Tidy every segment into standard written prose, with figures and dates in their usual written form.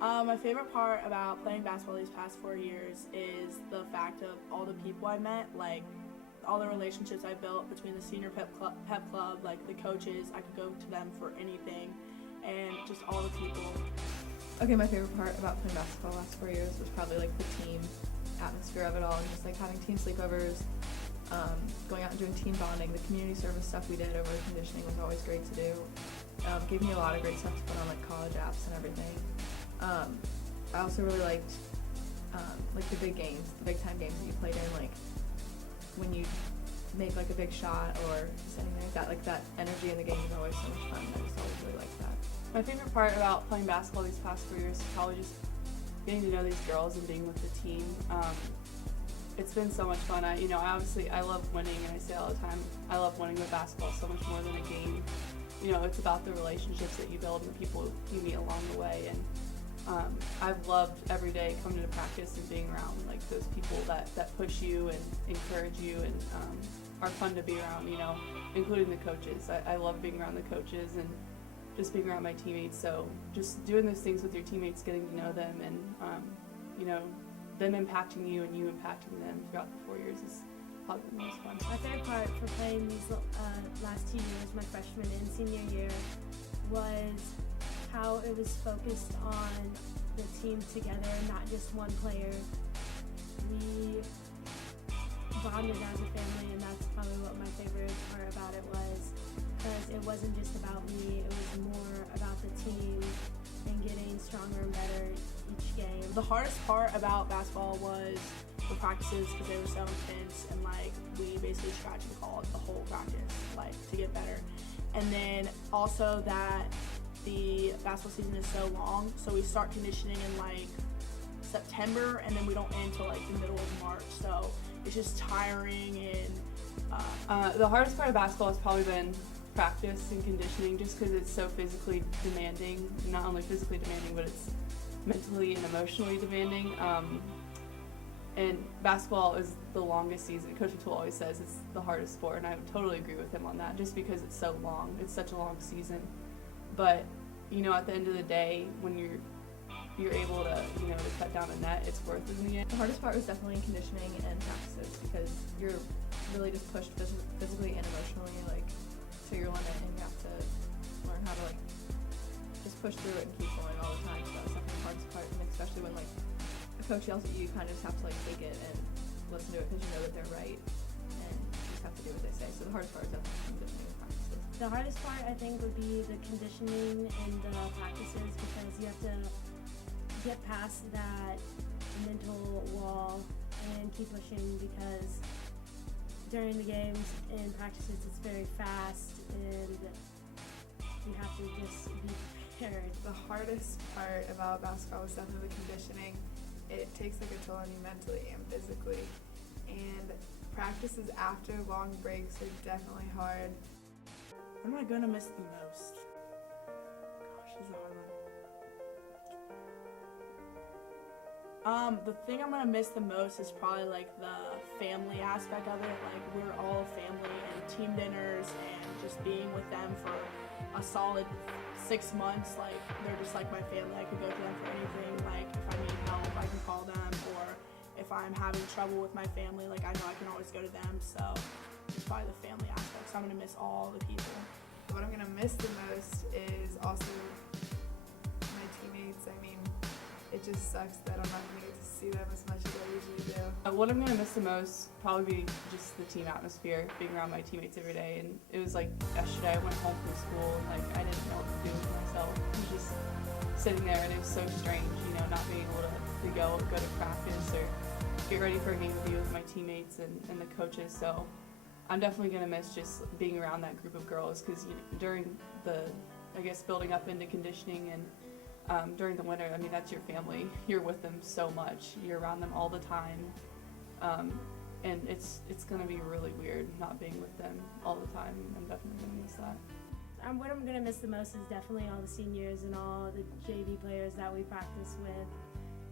My favorite part about playing basketball these past 4 years is the fact of all the people I met, like all the relationships I built between the senior pep club, like the coaches. I could go to them for anything, and just all the people. Okay, my favorite part about playing basketball the last 4 years was probably like the team atmosphere of it all, and just like having team sleepovers, going out and doing team bonding. The community service stuff we did over the conditioning was always great to do. Gave me a lot of great stuff to put on like college apps and everything. I also really liked like the big games, the big time games that you played in, like when you make like a big shot or just anything like that energy in the game is always so much fun. I just always really liked that. My favorite part about playing basketball these past 4 years is probably just getting to know these girls and being with the team. It's been so much fun. I love winning, and I say all the time, I love winning with basketball so much more than a game. It's about the relationships that you build and the people you meet along the way. And I've loved every day coming to practice and being around like those people that push you and encourage you and are fun to be around, including the coaches. I love being around the coaches and just being around my teammates. So just doing those things with your teammates, getting to know them, and them impacting you and you impacting them throughout the 4 years is probably the most fun. My favorite part for playing these last 2 years, my freshman and senior year, was how it was focused on the team together, not just one player. We bonded as a family, and that's probably what my favorite part about it was, because it wasn't just about me, it was more about the team and getting stronger and better each game. The hardest part about basketball was the practices, because they were so intense, and like we basically scratch and claw the whole practice like to get better. And then also that the basketball season is so long, so we start conditioning in like September, and then we don't end until like the middle of March, so it's just tiring. And the hardest part of basketball has probably been practice and conditioning, just because it's so physically demanding. Not only physically demanding, but it's mentally and emotionally demanding. And basketball is the longest season. Coach O'Toole always says it's the hardest sport, and I totally agree with him on that, just because it's so long. It's such a long season. But at the end of the day, when you're able to to cut down a net, it's worth it in the end. The hardest part was definitely conditioning and practices, because you're really just pushed physically and emotionally like to your limit, and you have to learn how to like just push through it and keep going all the time. So that was definitely the hardest part, and especially when like a coach yells at you, you kind of just have to like take it and listen to it, because you know that they're right, and you just have to do what they say. So the hardest part is definitely conditioning and practices. The hardest part, I think, would be the conditioning and the practices, because you have to get past that mental wall and keep pushing, because during the games and practices it's very fast and you have to just be prepared. The hardest part about basketball was definitely the conditioning. It takes like a toll on you mentally and physically, and practices after long breaks are definitely hard. what am I gonna miss the most? Gosh, this is a hard one. The thing I'm gonna miss the most is probably like the family aspect of it. Like we're all family, and team dinners, and just being with them for a solid 6 months. Like they're just like my family. I could go to them for anything. Like if I need help, I can call them, or if I'm having trouble with my family, like I know I can always go to them. So it's probably the family aspect. So I'm gonna miss all the people. What I'm gonna miss the most is also my teammates. I mean, it just sucks that I'm not gonna get to see them as much as I usually do. What I'm gonna miss the most probably be just the team atmosphere, being around my teammates every day. And it was like yesterday, I went home from school and like I didn't know what to do with myself. I was just sitting there, and it was so strange, not being able to go to practice or get ready for a game to be with my teammates and the coaches. So I'm definitely gonna miss just being around that group of girls, because during the, building up into conditioning and during the winter, that's your family. You're with them so much. You're around them all the time. And it's going to be really weird not being with them all the time. I'm definitely going to miss that. What I'm going to miss the most is definitely all the seniors and all the JV players that we practice with.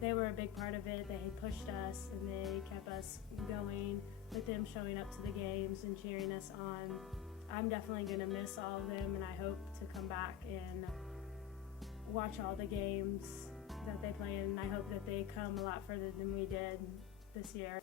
They were a big part of it. They pushed us and they kept us going, with them showing up to the games and cheering us on. I'm definitely going to miss all of them, and I hope to come back and watch all the games that they play in, and I hope that they come a lot further than we did this year.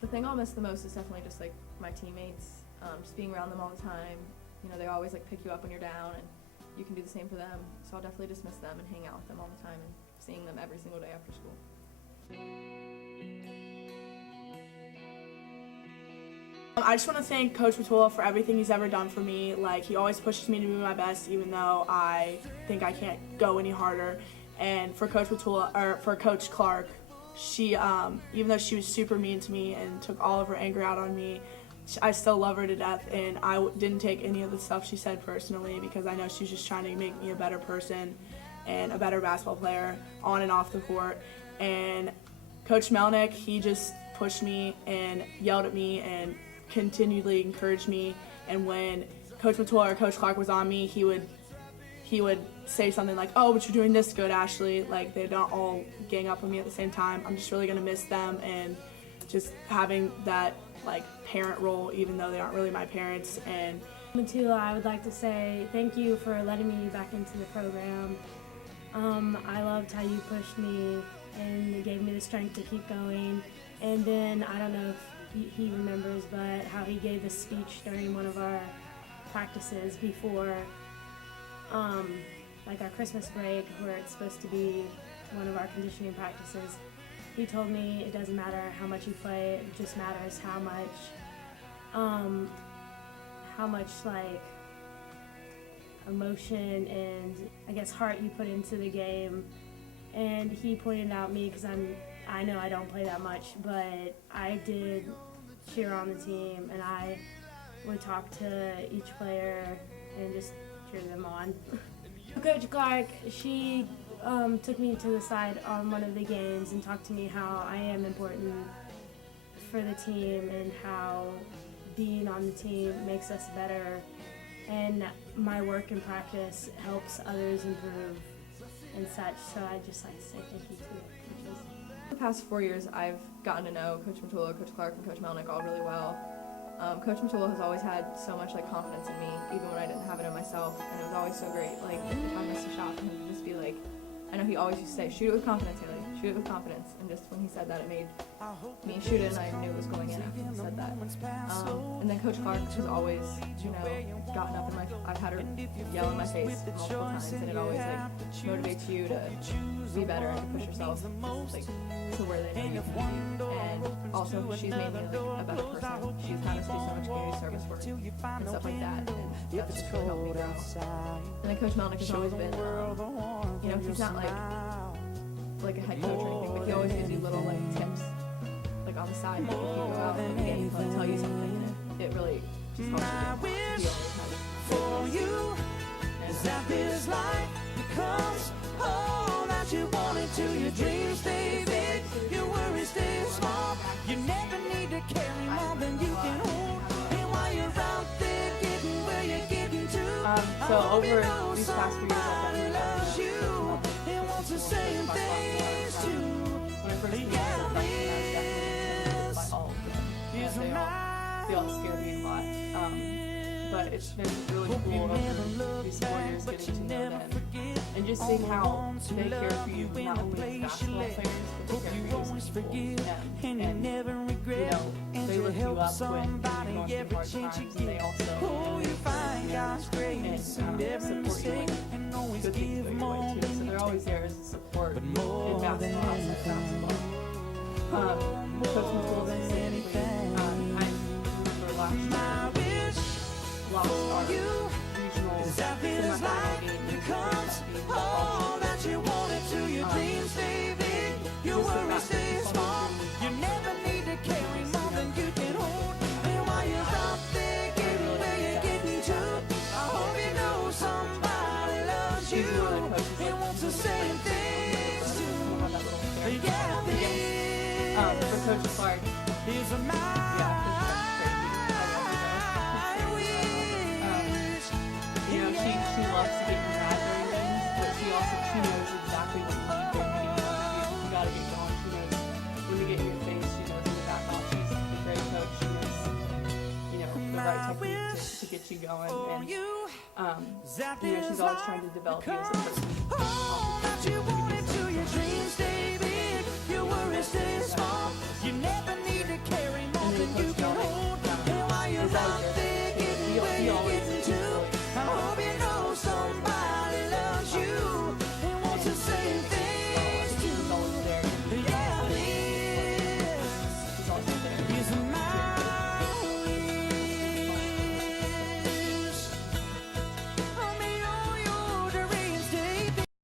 The thing I'll miss the most is definitely just like my teammates, just being around them all the time. You know, they always like pick you up when you're down, and you can do the same for them. So I'll definitely just miss them and hang out with them all the time and seeing them every single day after school. I just want to thank Coach Matula for everything he's ever done for me. Like, he always pushes me to be my best, even though I think I can't go any harder. And for Coach Matula, or for Coach Clark, she, even though she was super mean to me and took all of her anger out on me, I still love her to death, and I didn't take any of the stuff she said personally, because I know she was just trying to make me a better person and a better basketball player on and off the court. And Coach Melnick, he just pushed me and yelled at me and continually encouraged me. And when Coach Matula or Coach Clark was on me, he would say something like, "Oh, but you're doing this good, Ashley." Like, they don't all gang up on me at the same time. I'm just really gonna miss them, and just having that like parent role, even though they aren't really my parents. And Matula, I would like to say thank you for letting me back into the program. I loved how you pushed me and gave me the strength to keep going. And then, I don't know if he remembers, but how he gave a speech during one of our practices before like our Christmas break, where it's supposed to be one of our conditioning practices. He told me it doesn't matter how much you play, it just matters how much like emotion and I guess heart you put into the game. And he pointed out me, because I know I don't play that much, but I did cheer on the team, and I would talk to each player and just cheer them on. Coach Clark, she took me to the side on one of the games and talked to me how I am important for the team and how being on the team makes us better, and my work and practice helps others improve and such. So I just like to say thank you to the coaches. The past 4 years, I've gotten to know Coach Matula, Coach Clark, and Coach Melnick all really well. Coach Matula has always had so much like confidence in me, even when I didn't have it in myself, and it was always so great. Like, if I missed a shot, he would just be like, I know he always used to say, "Shoot it with confidence, Haley. Shoot it with confidence." And just when he said that, it made me shoot it, and I knew it was going in after he said that. And then Coach Clark has always, you know, gotten up in my, I've had her yell in my face multiple times, and it always like motivates you to be better and to push yourself like to where they know you can be. And also, she's made me like a better person. She's had us do so much community service work and stuff like that, and that's just really helped me grow. And then Coach Melnick has always been, you know, he's not like a head coach or anything, but he always gives you little like tips, like on the side. Like, if you go out in the game, he'll tell you something, and it really just helps you. He always has for you is that this life becomes all that you wanted to. Your dreams stay big, your worries stay small. You never need to carry more than you can hold. And while you're out there getting where you're getting to, So over these past few years, somebody loves you and wants the same things too. when I first came to the freshman, I was definitely intimidated by all of them. And they all scared me a lot. But it's been really cool over these 4 years getting to know them and just seeing how they care for you, not only as basketball players, but they care for you as people. And you know, they lift you up when you're going through hard times, and they also and support you in good things going your way too. So they're always there as a support in basketball, outside basketball. Coach Matula didn't say anything. I remember last year, lost our regional semifinal game becomes all that you wanted to. Your dreams stay big, your worries stay small. You never need to carry more than you can hold. And while you're out there getting where you're getting to, I hope you know somebody loves you and wants the same things too. Yeah, for Coach Clark, he's a man. You know, she loves to get mad during games, but she knows exactly what you need during games. You gotta get going. She knows when to get in your face. She knows when to back off. She's a great coach. She knows, you know, the right technique to get you going. And, you know, she's always trying to develop you as a person.